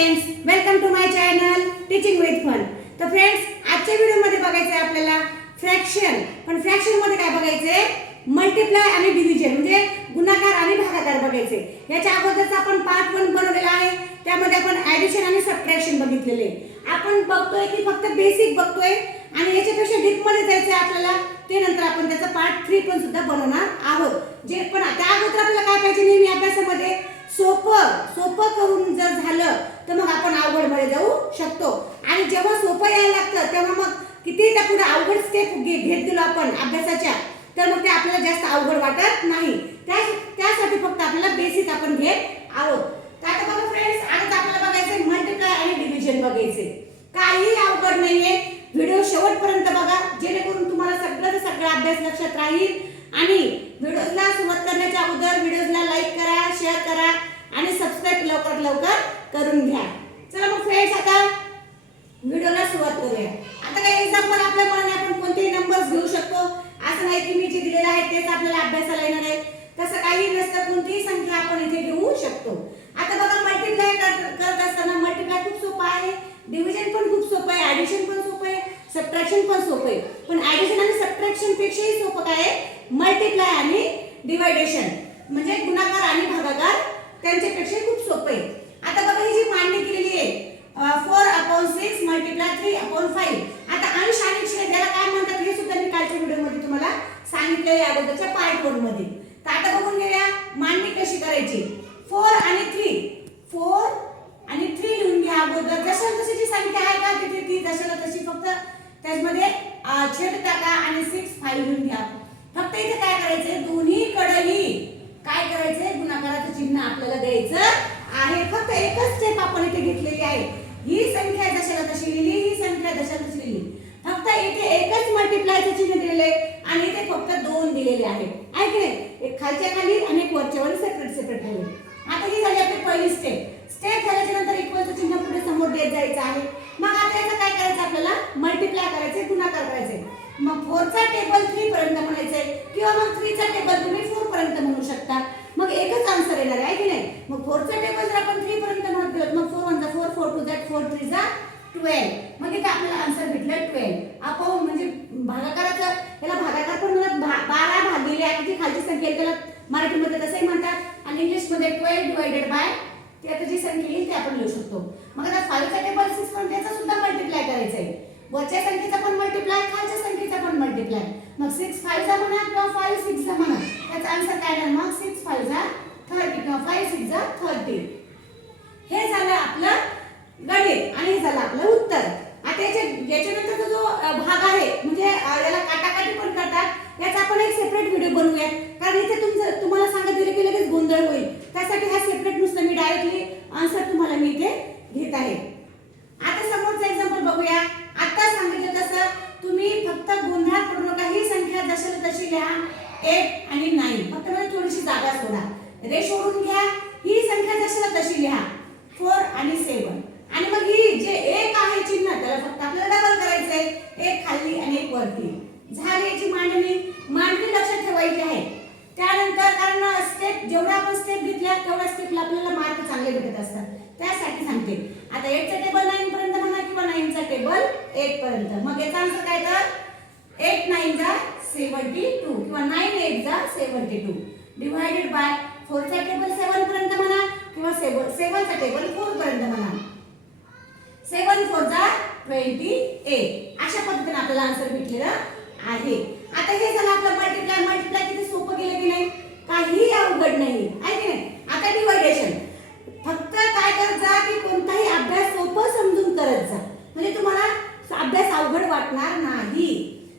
Friends, welcome to my channel teaching with fun. तर friends, आजच्या व्हिडिओमध्ये बघायचं आहे आपल्याला फ्रॅक्शन। पण फ्रॅक्शन मध्ये काय बघायचंय? मल्टिप्लाय आणि डिव्हिजन म्हणजे गुणाकार आणि भागाकार बघायचे। याच्या अगोदरच आपण पार्ट 1 बनवलेला आहे, त्यामध्ये आपण ॲडिशन आणि सबट्रॅक्शन बघितलेले। आपण बघतोय की फक्त बेसिक बघतोय आणि याच्यापेक्षा डीप मध्ये जायचं आहे आपल्याला, ते नंतर आपण त्याचा पार्ट 3 पण सुद्धा बनवणार आहोत। जे पण त्या अगोदर आपल्याला काय पाहिजे, नेहमी अभ्यासामध्ये सोपं करून जर झालं तर मग आपण अवघड मध्ये जाऊ शकतो। आणि जेव्हा सोपं यायला लागतं तेव्हा मग किती त्या पुढे अवघड स्टेप घेत गेलो आपण अभ्यासाच्या, तर मग ते आपल्याला जास्त अवघड वाटत नाही। त्यासाठी फक्त आपल्याला बेसिक आपण घेत आहोत। तर आता बघा फ्रेंड्स, आज आपल्याला बघायचं मल्टिप्लाय आणि डिव्हिजन बघायचे। काही अवघड नाहीये, व्हिडिओ शेवटपर्यंत बघा जेणेकरून तुम्हाला सगळा अभ्यास लक्षात राहील। आणि व्हिडिओला सुरुवात करण्याच्या अगोदर व्हिडिओला लाईक करा, शेअर करा आणि सबस्क्राइब लवकर करून घ्या। चला मग फ्रेंड्स, आता व्हिडिओला सुरुवात करूया। आता काही एक्झाम्पल आपल्या मनाने आपण कोणतेही नंबर्स घेऊ शकतो, असं नाही की मी जे दिलेलं आहे तेच आपल्याला अभ्यासाला येणार आहे, तसं काही नसतं। कोणतीही संख्या आपण इथे घेऊ शकतो। आता बघा, मल्टिप्लाय करत असताना मल्टिप्लाय खूप सोपं आहे, डिव्हिजन पण खूप सोपं आहे, ॲडिशन पण सोपं आहे, सबट्रॅक्शन पण सोपं आहे। पण ॲडिशन आणि सबट्रॅक्शन पेक्षाही सोपं काय आहे? मल्टिप्लाय आणि डिव्हायडेशन म्हणजे गुणाकार आणि भागाकार, त्यांच्यापेक्षा खूप सोपं आहे। आता बघा, ही जी मांडणी केलेली आहे 4/6 मल्टिप्लाय 3/5। आता अंश आणि छेद याला काय म्हणतात हे सुद्धा मी कालच्या व्हिडिओमध्ये तुम्हाला सांगितले आहे, अगोदरच्या पार्ट 1 मध्ये। तर आता बघून घेऊया मांडणी कशी करायची। 4 आणि 3 लिहून घ्या अगोदर। जशी संख्या आहे का तिथे ती जशाला तशी, फक्त त्यामध्ये छेद टाका आणि 6 5 लिहून घ्या। फक्त इथे काय करायचंय, दोन्हीकडेही काय करायचंय, गुणाकाराचं चिन्ह आपल्याला द्यायचं आहे। फक्त एकच स्टेप आपण इथे घेतलेली आहे। ही संख्या जशाला तशी लिहिली, ही संख्या जशाला तशी लिहिली, फक्त इथे एकच मल्टिप्लायचं चिन्ह दिलेले आणि इथे फक्त 2 दिलेले आहेत, आहे की नाही? एक खालच्या खाली आणि एक वरच्या वर सेपरेट ठेवले। आता ही झाली आपली पहिली स्टेप झाल्याच्या नंतर इक्वलचं चिन्ह पुढे समोर देत जायचं आहे। मग आता याचं काय करायचं, आपल्याला मल्टिप्लाय करायचे, गुणाकार करायचे। मग 4 चा टेबल 3 पर्यंत म्हणायचंय, किंवा मग 3 चा टेबल तुम्ही 4 पर्यंत म्हणू शकता, मग एकच आन्सर येणार आहे की नाही? मग 4 चा टेबल जर आपण 3 पर्यंत म्हणतो, मग 4 1 4 4 2 4 3 12, मग इथे आपल्याला आन्सर भेटलं 12। अपॉन म्हणजे भागाकाराचं, याला भागाकार पण म्हणतात, 12 भागिले जी खालची संख्या आहे त्याला मराठीमध्ये तसंही म्हणतात, आणि इंग्लिश मध्ये 12 डिवाइडेड बाय ती आता जी संख्या येईल ती आपण लिहू शकतो। मग आता 5 चा टेबल 6 पण त्याचा सुद्धा मल्टिप्लाय करायचा आहे, वरच्या संख्येचा पण मल्टिप्लाय, खालच्या संख्येचा पण मल्टिप्लाय। मग 6 5 चा म्हणा किंवा 5 6 चा म्हणा, त्याचा आन्सर काय येणार? मग 6 5 30 किंवा 5 6 30। हे झालं आपलं गणित आणि हे झालं आपलं उत्तर। आता याच्यानंतरचा जो भाग आहे म्हणजे याला काटाकाटी पण करतात, याचा आपण एक सेपरेट व्हिडिओ बनवूया, कारण इथे तुम्हाला सांगत दिले की लगेच गोंधळ होईल। त्यासाठी हा सेपरेट नुसतं मी डायरेक्टली आन्सर तुम्हाला मी इथे घेत आहे। आता समोरचं एक्झाम्पल बघूया। आता सांगितलं तसं तुम्ही फक्त गोंधळात पडू नका, ही संख्या जशाला तशी लिहा, 8 आणि 9, फक्त मला थोडीशी जागा सोडा, रेष ओढून घ्या। ही संख्या जशाला तशी लिहा, 4 आणि 7, आणि मग ही जे 1 आहे चिन्ह त्याला फक्त आपल्याला डबल करायचंय, एक खाली आणि एक वरती। झाली याची मांडणी लक्षात ठेवायची आहे। त्यानंतर कारण स्टेप जेवढा आपण स्टेप घेतल्या तेवढ्या स्टेपला आपल्याला मार्क चांगले भेटत असतात, त्यासाठी सांगते। आता 8 चा टेबल 9 पर्यंत म्हणा किंवा 9 चा टेबल 8 पर्यंत, मग याचा आन्सर काय तर 8 9 72 किंवा 9 8 72 डिवाइडेड बाय 4 चा टेबल 7 पर्यंत म्हणा किंवा 7 चा टेबल 4 पर्यंत म्हणा, 7 4 28। अशा पद्धतीने आपल्याला आन्सर भेटलेला आहे। आता हे झालं आपलं मल्टिप्लाय किती सोपं गेलं की नाही, काही अवघड नाही, आहे की नाही? आता डिव्हायडेशन, फक्त काय करत जा की कोणताही अभ्यास सोपं समजून करत जा, म्हणजे तुम्हाला अभ्यास अवघड वाटणार नाही।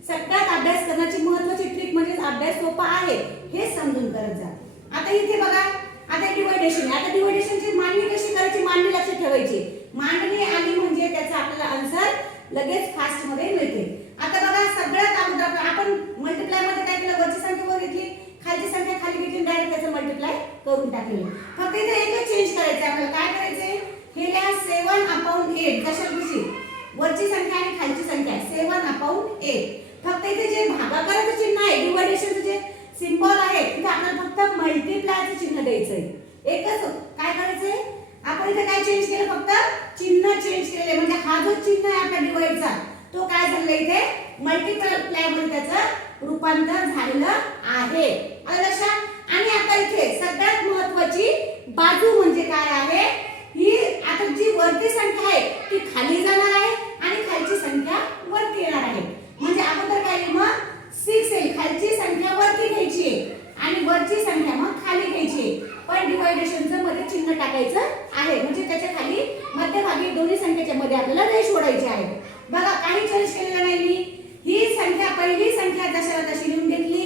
सगळ्यात अभ्यास करण्याची महत्त्वाची ट्रिक म्हणजे अभ्यास सोपा आहे हे समजून करत जा। आता इथे बघा, आता डिव्हायडेशन, आता डिव्हायडेशनची मांडणी कशी करायची, मांडणी लक्षात ठेवायची। मांडणी आली म्हणजे त्याचा आपल्याला आन्सर लगेच फास्ट मध्ये मिळते। आता बघा, सगळ्यात अगोदर आपण मल्टिप्लाय मध्ये काय केलं, वरची संख्या वर घेतली, खालची संख्या खाली घेतली, डायरेक्ट त्याचं मल्टिप्लाय करून टाकले। फक्त इथे एकच चेंज करायचं, आपल्याला काय करायचंय, हे लिहा 7/8, जशा दिवशी वरची संख्या आणि खालची संख्या 7/8। फक्त इथे जे भागाकाराचं चिन्ह आहे, डिव्हायडेशनचं जे सिंबल आहे, तिथे आपल्याला फक्त मल्टिप्लायचं चिन्ह द्यायचंय। एकच काय करायचंय, आपण आपण इथे काय चेंज केलं, फक्त चिन्ह चेंज केले, म्हणजे हा जो चिन्ह आहे आपला डिवाइडचा तो काय झालं इथे मल्टिप्लाय मध्ये त्याचं रूपांतर झालेलं आहे. आलं लक्षात. आणि आता इथे सगळ्यात महत्त्वाची बाजू म्हणजे काय आहे, ही आता जी वरती संख्या आहे ती खाली जाणार आहे आणि खालची संख्या वरती येणार आहे. म्हणजे अगोदर काय मग 6 येईल, खालची संख्या वरती घ्यायची आहे आणि वरची संख्या मग खाली घ्यायची आहे. पण डिवायडेशनचं मध्ये चिन्ह टाकायचं आहे, म्हणजे त्याच्या खाली मध्यभागी दोन्ही संख्येच्या मध्ये आपल्याला रेष ओढायची आहे. बघा काही चेंज केलेलं नाही मी. ही संख्या पहिली संख्या जशाला तशी लिहून घेतली,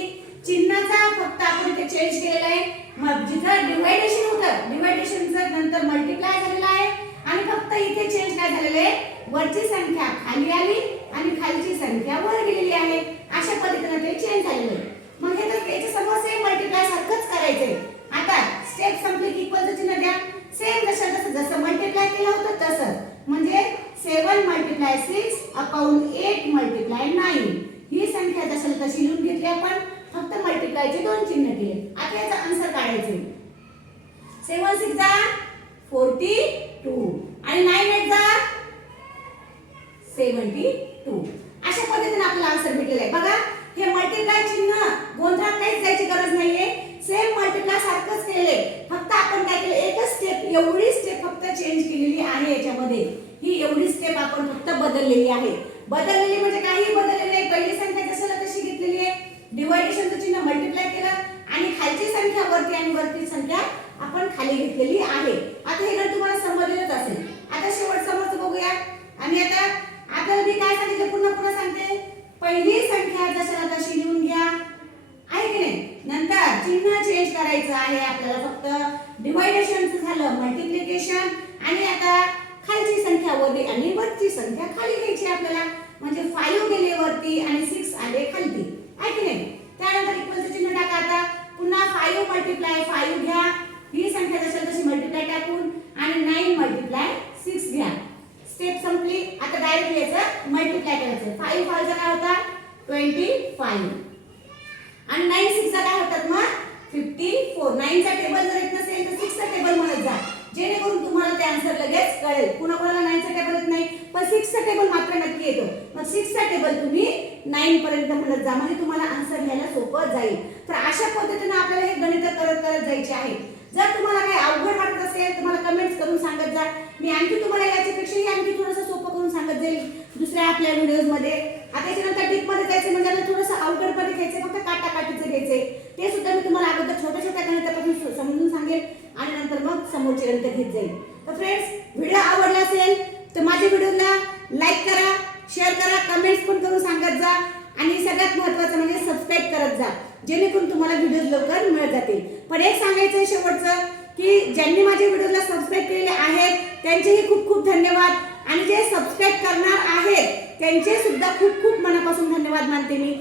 चिन्हाचा फक्त आपण ते चेंज केलेला आहे. मग जिथं डिवायडेशन होतं डिवायडेशनचं नंतर मल्टिप्लाय झालेलं आहे आणि फक्त इथे चेंज काय झालेलं आहे, वरची संख्या खाली आली आणि खालची संख्या वर गेलेली आहे. अशा पद्धतीने ते चेंज झालेलं आहे. मग हे तर याच्या समोर सेम मल्टिप्लाय सारखंच करायचंय. आता स्टेप संपली की इक्वलचं चिन्ह द्या. सेम जसं मल्टिप्लाय केलं होतं तसं, म्हणजे 7 मल्टिप्लाय 6 अपॉन 8 मल्टिप्लाय 9 ही संख्या जशाला तशी लिहून घेतली आपण, फक्त मल्टिप्लायचे दोन चिन्ह केले. आता याचा आन्सर काढायचे. 7 6 जा 42 आणि 9 8 जा 72. अशा पद्धतीने आपल्याला आन्सर भेटलेला आहे. बघा हे मल्टिप्लाय चिन्ह गोंधळात काहीच जायची गरज नाहीये. सेम मल्टिप्लाय सारखंच केले, फक्त आपण काय केलं एकच स्टेप, एवढी स्टेप फक्त चेंज केलेली आहे याच्यामध्ये. ही एवढी स्टेप आपण फक्त बदललेली आहे. बदललेली म्हणजे काही बदललेली नाही. पहिली संख्या जशाला तशी घेतलेली आहे, डिवायडेशनचं चिन्ह मल्टिप्लाय केलं आणि खालची संख्या वरती आणि वरती संख्या आपण खाली घेतलेली आहे. आता हे जर तुम्हाला समजलेलंच असेल. आता शेवट समोरचं बघूया. आणि आता आपल्याला मी काय सांगितलं पुन्हा सांगते, पहिली संख्या जशाला तशी लिहून घ्या, आहे की नाही. नंतर चिन्ह चेंज करायचं आहे आपल्याला, फक्त डिवायडेशनचं झालं मल्टिप्लिकेशन आणि आता खालची संख्या वरती आणि वरची संख्या खाली घ्यायची आपल्याला, म्हणजे 5 गेले वरती आणि 6 आले खाली, आहे की नाही. त्यानंतर इक्वलचं चिन्ह टाका. आता पुन्हा 5 मल्टिप्लाय 5 घ्या, ही संख्या जशाला तशी मल्टिप्लाय टाकून आणि 9 मल्टिप्लाय 6 घ्या. स्टेप संपली. आता डायरेक्ट याचं मल्टिप्लाय करायचं. 5 5 चा काय होता 25 आणि 9 6 चा काय होतात मग 54. 9 चा टेबल जर येत नसेल तर 6 चा टेबल म्हणत जा, जेणेकरून तुम्हाला ते आन्सर लगेच कळेल. पुन्हा कोणाला 9 चा टेबल येत नाही पण 6 चा टेबल मात्र नक्की येतो. मग 6 चा टेबल तुम्ही 9 पर्यंत म्हणत जा, म्हणजे तुम्हाला आन्सर घ्यायला सोपं जाईल. तर अशा पद्धतीने आपल्याला हे गणित करत जायचे आहे. जर तुम्हाला काही अवघड वाटत असेल तर मला कमेंट्स करून सांगत जा. मी आणखी तुम्हाला याच्यापेक्षाही आणखी थोडंसं सोपं करून सांगत जाईल दुसऱ्या आपल्या व्हिडिओज मध्ये. आता याच्यानंतर डीप मध्ये जायचं म्हणजे आपल्याला थोडंसं अवघडपणे घ्यायचं, फक्त काटाकाटीचं घ्यायचंय. ते सुद्धा मी तुम्हाला अगोदर छोट्या गणितापासून समजून सांगेल आणि नंतर मग समोरचे गणित घेत जाईल. तर फ्रेंड्स, व्हिडिओ आवडला असेल तर माझ्या व्हिडिओला लाईक करा, शेअर करा, कमेंट्स पण करून सांगत जा आणि सगळ्यात महत्त्वाचं म्हणजे सबस्क्राईब करत जा, जेणेकरून तुम्हाला व्हिडिओज लवकर मिळत जातील. पण एक सांगायचं आहे शेवटचं, की ज्यांनी माझ्या व्हिडिओला सबस्क्राईब केलेले आहेत त्यांचेही खूप खूप धन्यवाद आणि जे सबस्क्राईब करणार आहेत त्यांचे सुद्धा खूप खूप मनापासून धन्यवाद मानते मी.